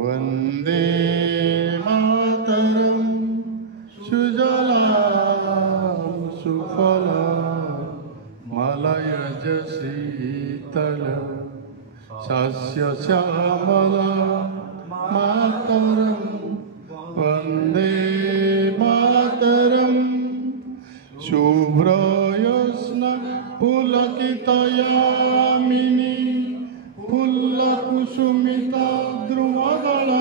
वंदे मातरम सुजलां सुफलां मलयज शीतलं शस्य श्यामलां मातरं वंदे मातरम शुभ्रयस्न पुलकितयामिनी फुल्लकुसुमिता द्रुमदलशोभिनी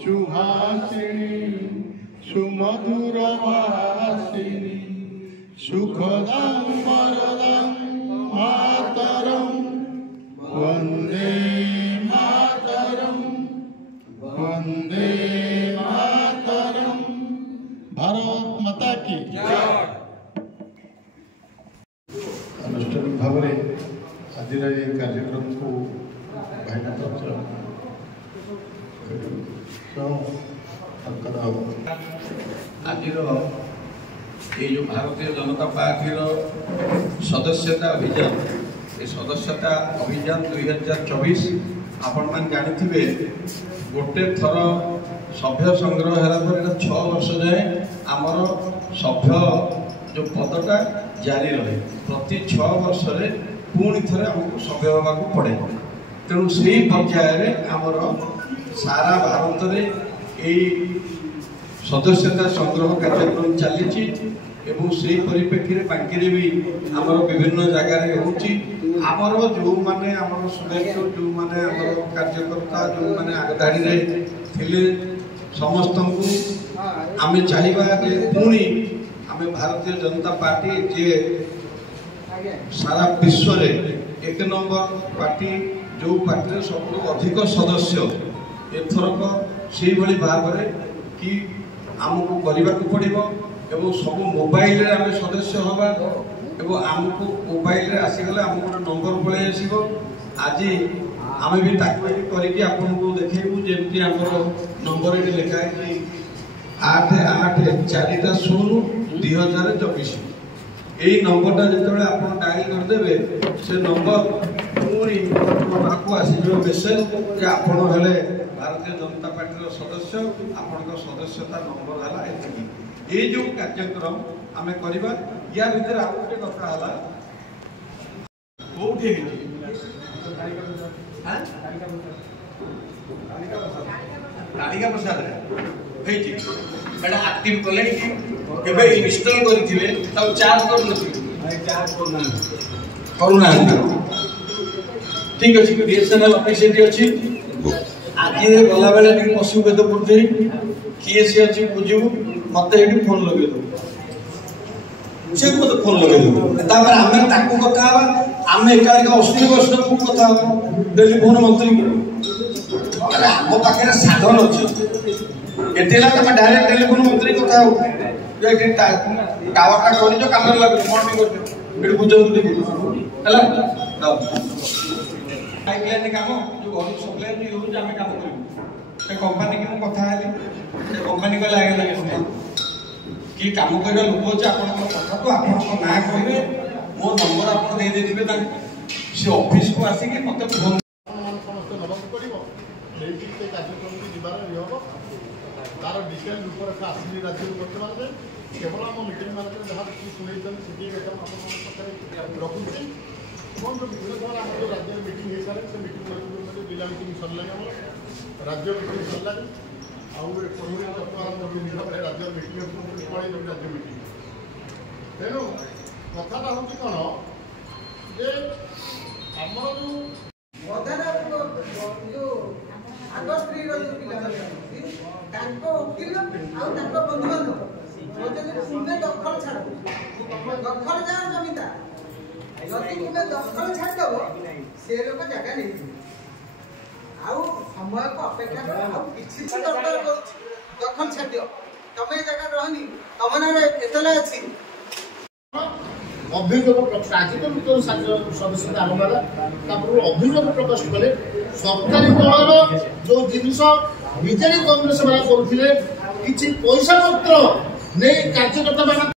सुहासिनी सुमधुरवासिनी सुखदां वरदां मातरं वन्दे मातरं वन्दे मातरं। भारत माता की जय। अनुष्ठानिक भाव में आज कार्यक्रम को आज ये जो भारतीय जनता पार्टी सदस्यता अभियान ये सदस्यता अभियान 2024 आपण मैंने जानी गोटे थर सभ्य संग्रह है 6 वर्ष जाए आमर सभ्य जो पदटा जारी रहे प्रति 6 वर्ष पुणी थे आमको सभ्य होगा पड़े तेणु से पर्यायर आमर सारा भारत में यही सदस्यता संग्रह कार्यक्रम चली परिप्रेक्षी में बाकी भी आमर विभिन्न जगार होमर जो मैंने शुभेच्छु जो मैंने कार्यकर्ता जो मैंने आगधाड़ी थे समस्त को आम चाहिए पुणी आम भारतीय जनता पार्टी जे सारा विश्व रे 1 नंबर पार्टी जो पार्टी सब अधिक सदस्य एथरक से भाव में कि आमको करने को पड़ो एवं सब मोबाइल रे आम सदस्य हवा एवं आमको मोबाइल रे आसीगले आम गोटे नंबर पलि आसो आज आम भी करके आपन को देखू जमी आम नंबर ये लिखाई 88402024 यही नंबरटा जो आप डायल करदे से नंबर पुणी पाखु आसीज मेसेज कि आपड़ हेले भारतीय जनता पार्टी सदस्य आपण सदस्यता नंबर है ये जो कार्यक्रम आम करवा या भर आउ गोटे कथा है कौटे तालिका प्रसाद एक्टिव कले केबे इंस्टॉल करथिले तब चार्ज करूना ठीक अछि बीएसएनएल ऑफिस एटी अछि आगे गला बेले टी पशु बेद पुरथि किए से अछि बुझिबु मते एटी फोन लगे दो से को फोन लगे दो तापर हमें ताकू कथा हवा हमें एकालिका 80 वर्ष को कथा हवा टेलीफोन मंत्री अरे हम पाखे साधन अछि एतेला तमे डायरेक्ट टेलीफोन मंत्री कथा हो जे टावरटा करि जो काम लागो फोन भी कर एटी बुझो देखि हला पाइपलाइन काम जो घर सप्लाई जो हो आम काम करूँ कंपनी की कथा से कंपनी को लगे लगे कि काम कर लोक अच्छे आप कथा तो आप ना कहे मो नंबर आप सी ऑफिस को आसिक मत फोन तार डिटेल रूपरेखा आसली राज्य बर्तमान केवल आम मीटिंग मान जहाँ शुणी रखुच्छे कौन जो विभिन्न समय आम जो राज्य मीटिंग हो सारे से मीटिंग जिला मीटिंग सरला राज्य मीटिंग सरला राज्य मीटिंग पड़े राज्य मीटिंग तेणु कथाटा हूँ कौन जे आमर जो आग स्त्री वकिल बंधु बांधव तुम्हें दखल छाड़ दखल जा जमीदार यदि तुम्हें दखल छाड़देव से लोग जगह नहीं समय को अपेक्षा कर किछि दरकार करूछ जखन छाडियो तमे जगह रहनी तमने केतले अछि अभियोग आज तो नूतन सदस्यता आरंभ है अभियोग प्रकाश कले सरकारी दलर जो जिनस विजेडी कांग्रेस वाला करुले किछि पैसा पत्र नहीं कार्यकर्ता